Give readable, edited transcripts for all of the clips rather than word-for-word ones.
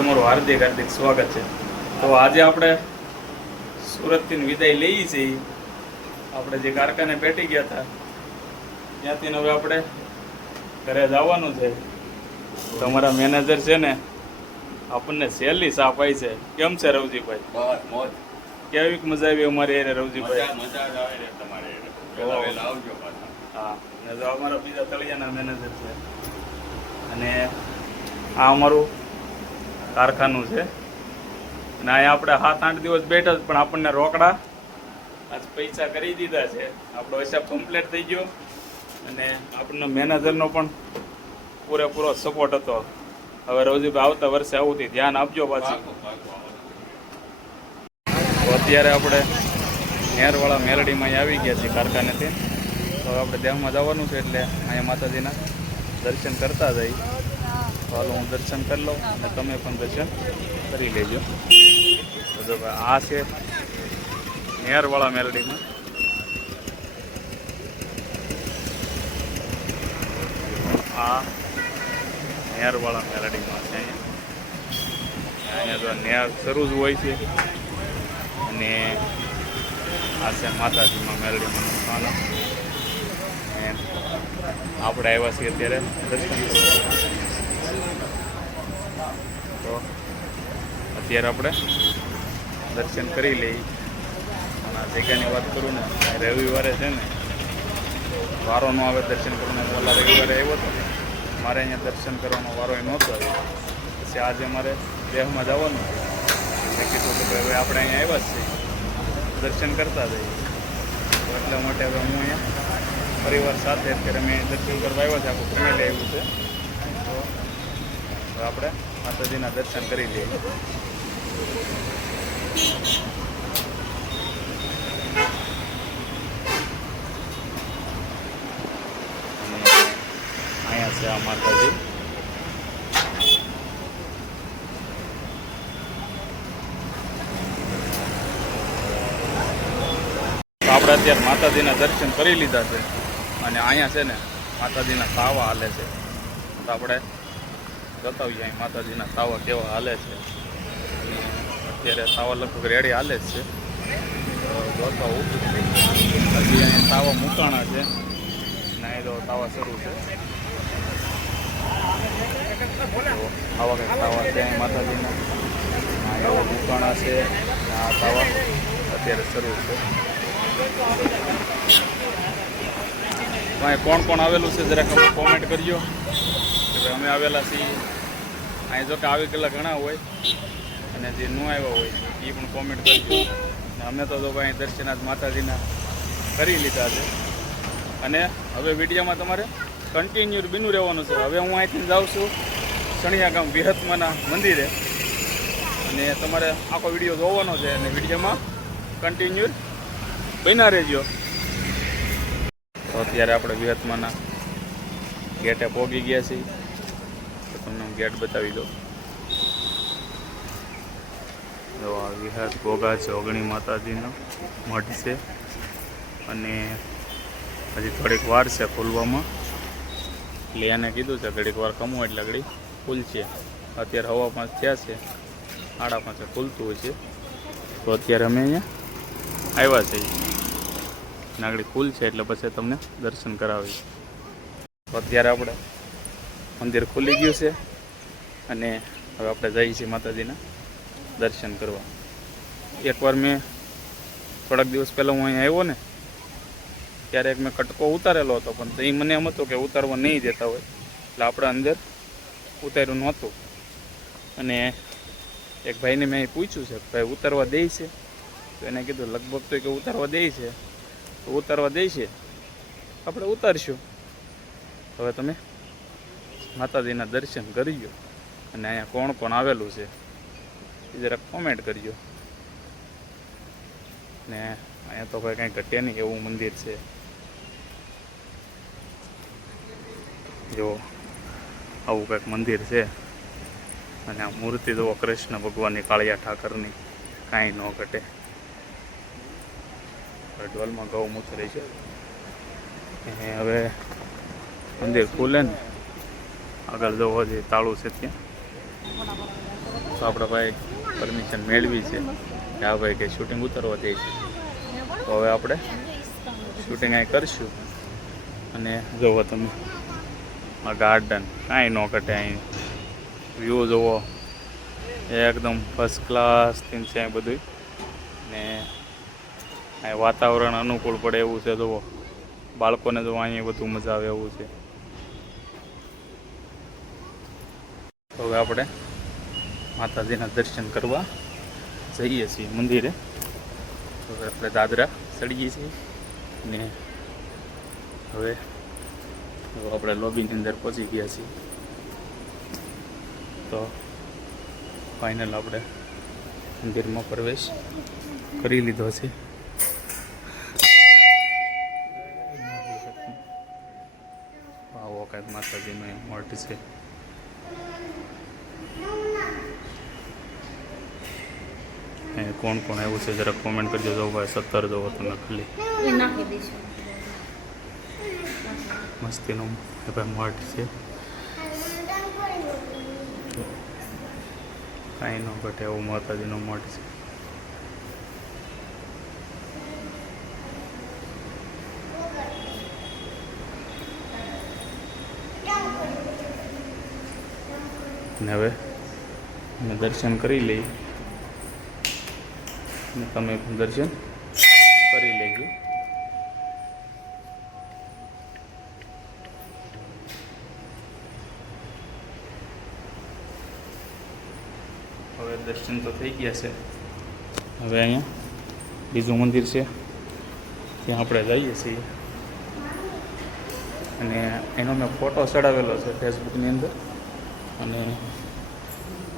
તમારું હાર્દિક હાર્દિક સ્વાગત છે। તો આજે આપણે સુરતથી વિદાય લઈએ છીએ। આપણે જે કારખાને બેઠી ગયા હતા ત્યાંથી હવે આપણે ઘરે જવાનું છે। તમારા મેનેજર છે ને આપણને સહેલી સાફ આવી છે। કેમ છે રવજીભાઈ? બસ મોજ। કેવી મજા આવી અમારી એને રવજીભાઈ? મજા જ આવે ને તમારે વહેલા આવજો પાછા। હા, ને જો અમારા બીજા તળિયાના મેનેજર છે અને આ અમારું કારખાનું છે અને અહીંયા આપણે 7-8 દિવસ બેઠા પણ આપણને રોકડા આજ પૈસા કરી દીધા છે। આપણો હિસાબ કમ્પ્લીટ થઈ ગયો અને આપણને મેનેજરનો પણ પૂરેપૂરો સપોર્ટ હતો। હવે રવજીભાઈ આવતા વર્ષે આવું ધ્યાન આપજો પાછું। તો અત્યારે આપણે નેરવાળા મેલડીમાં આવી ગયા છીએ કારખાનેથી। તો આપણે દેહમાં જવાનું છે એટલે અહીંયા માતાજીના દર્શન કરતા જઈએ। ચાલો હું દર્શન કરી લઉં અને તમે પણ દર્શન કરી લેજો। તો જો આ છે નેરવાળા મેલડીમાં। આ નેરવાળા મેલડીમાં છે। અહીંયા તો નેર શરૂ જ હોય છે અને આ છે માતાજીમાં મેલડીમાં સ્થાન। આપણે આવ્યા છીએ અત્યારે દર્શન કરવા। તો અત્યારે આપણે દર્શન કરી લઈએ। અને આ જગ્યાની વાત કરું ને, રવિવારે છે ને વારો ન આવે દર્શન કરવાનો। પહેલાં રવિવારે આવ્યો હતો ને મારે અહીંયા દર્શન કરવાનો વારો એ નહોતો આવ્યો। પછી આજે મારે દેહમાં જવાનું છે। મેં કીધું કે ભાઈ હવે આપણે અહીંયા આવ્યા જ છીએ, દર્શન કરતા જઈએ। તો એટલા માટે હવે હું અહીંયા પરિવાર સાથે અત્યારે મેં દર્શન કરવા આવ્યા છે। આખું ફેમિલી આવ્યું છે। તો હવે આપણે માતાજીના દર્શન કરી લઈએ। અહીંયા છે આ માતાજી। તો આપણે અત્યારે માતાજીના દર્શન કરી લીધા છે અને અહીંયા છે ને માતાજીના તાવા હાલે છે। તો આપણે બતાવીએ અહીં માતાજીના તાવા કેવા હાલે છે। અત્યારે તાવા લગભગ રેડી હાલે જ છે। બતાવું હજી અહીંયા તાવા મૂકાણા છે ને અહીં તો તાવા શરૂ છે। આવા કંઈક તાવા છે અહીં માતાજીના, એવા મૂકાણા છે। આ તાવા અત્યારે શરૂ છે। અહીં કોણ કોણ આવેલું છે જરાક અમે કોમેન્ટ કરજો કે ભાઈ અમે આવેલા છીએ। અહીં જો કે આવી ગયેલા ઘણા હોય અને જે ન આવ્યા હોય એ પણ કોમેન્ટ કરજો। અને અમે તો ભાઈ દર્શન આજ માતાજીના કરી લીધા છે અને હવે વિડીયોમાં તમારે કન્ટિન્યુ બીનું રહેવાનું છે। હવે હું અહીંથી જાઉં છું સણિયા ગામ વિહતમાના મંદિરે અને તમારે આખો વિડીયો જોવાનો છે અને વિડીયોમાં કન્ટિન્યુ બન્યા રહેજો। તો અત્યારે આપણે વિહતમાના ગેટે પહોંચી ગયા છીએ। તો તમને હું ગેટ બતાવી દઉં। જો આ વિહત ગોગા જોગણી માતાજીનો મઠ છે અને હજી થોડીક વાર છે ખુલવામાં। એટલે એને કીધું છે ઘડીક વાર કમવું એટલે ઘડી ખુલશે। અત્યારે 5:15 થયા છે, 5:30 ખુલતું હોય છે। તો અત્યારે અમે અહીંયા આવ્યા છીએ નાગડી ખુલ છે એટલે પછી તમને દર્શન કરાવી। તો અત્યારે આપણે મંદિર ખુલી ગયું છે અને હવે આપણે જઈએ છીએ માતાજીના દર્શન કરવા। એકવાર મેં થોડાક દિવસ પહેલાં હું અહીંયા આવ્યો ને ત્યારે એક મેં કટકો ઉતારેલો હતો પણ તો એ મને એમ હતું કે ઉતારવા નહીં દેતા હોય એટલે આપણે અંદર ઉતાર્યું નહોતું। અને એક ભાઈને મેં પૂછ્યું છે ભાઈ ઉતારવા દે છે? તો એને કીધું લગભગ તો કે ઉતારવા દે છે। તો ઉતારવા દે છે આપણે ઉતારશું। હવે તમે માતાજીના દર્શન કરજો અને અહીંયા કોણ કોણ આવેલું છે એ જરાક કોમેન્ટ કરજો। ને અહીંયા તો ભાઈ કંઈ ઘટે નહીં એવું મંદિર છે। જો આવું કંઈક મંદિર છે અને આ મૂર્તિ જુઓ કૃષ્ણ ભગવાનની, કાળિયા ઠાકરની, કાંઈ ન ઘટે। ઢોલમાં ગૌમૂત્ર છે। હવે મંદિર ખુલે ને આગળ જવો છે તાળું છે ત્યાં તો આપણા ભાઈ પરમિશન મેળવી છે કે આ ભાઈ કે શૂટિંગ ઉતારવા દે છે. તો હવે આપણે શૂટિંગ અહીં કરશું. અને જુઓ તમે આ ગાર્ડન કાંઈ ન ઘટે, અહીં વ્યૂ જુઓ એકદમ ફર્સ્ટ ક્લાસ થીમ છે અહીં બધું. ને અહીં વાતાવરણ અનુકૂળ પડે એવું છે. જુઓ બાળકોને જો અહીંયા વધુ મજા આવે એવું છે. તો હવે આપણે માતાજીના દર્શન કરવા જઈએ છીએ મંદિરે. તો હવે આપણે દાદરા ચડીએ છીએ ને હવે આપણે લોબીની અંદર પહોંચી ગયા છીએ. તો ફાઇનલ આપણે મંદિરમાં પ્રવેશ કરી લીધો છે. આવો કાંઈક માતાજીનો મઠ છે. કોણ કોણ આવ્યું છે જરા કોમેન્ટ કરજો. જો ભાઈ 17 જોવો તમે ખાલી મસ્તીનો ભાઈ મઠ છે. કાંઈ ન ઘટે એવું માતાજીનો મઠ છે. અને હવે અમે દર્શન કરી લઈએ અને તમે પણ દર્શન કરી લેજો. હવે દર્શન તો થઈ ગયા છે. હવે અહીંયા બીજું મંદિર છે ત્યાં આપણે જઈએ છીએ. અને એનો મેં ફોટો ચડાવેલો છે ફેસબુકની અંદર. અને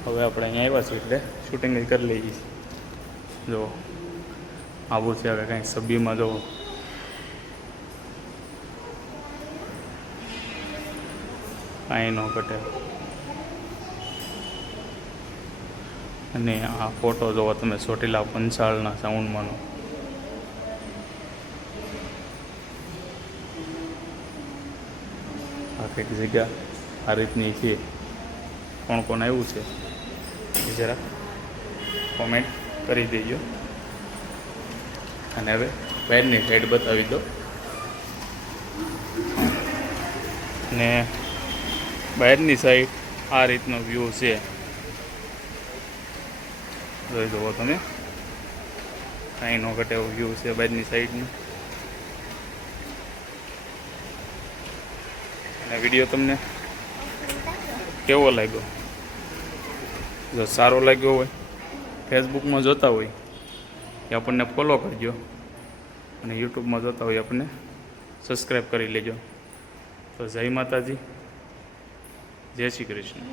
હવે આપણે અહીંયા આવ્યા છીએ એટલે શૂટિંગ કરી લઈએ છીએ. જો આવું છે હવે કાંઈ સબ્જીમાં જો કાંઈ ન ઘટે. અને આ ફોટો જોવો તમે ચોટીલા પંચાળના સાઉન્ડમાંનો. આ કંઈક જગ્યા આ રીતની છે. કોણ કોણ આવ્યું છે એ જરા કોમેન્ટ કરી દેજો. અને હવે બહારની સાઈડ બતાવી દો. ને બહારની સાઈડ આ રીતનો વ્યૂ છે. જોઈ જુઓ તમે કાંઈ ન ઘટે એવો વ્યૂ છે બહારની સાઈડનો. અને વિડીયો તમને કેવો લાગ્યો? જો સારો લાગ્યો હોય ફેસબુકમાં જોતા હોય એ આપણને ફોલો કરજો. અને યુટ્યુબમાં જોતા હોય આપણને સબસ્ક્રાઈબ કરી લેજો. તો જય માતાજી, જય શ્રી કૃષ્ણ.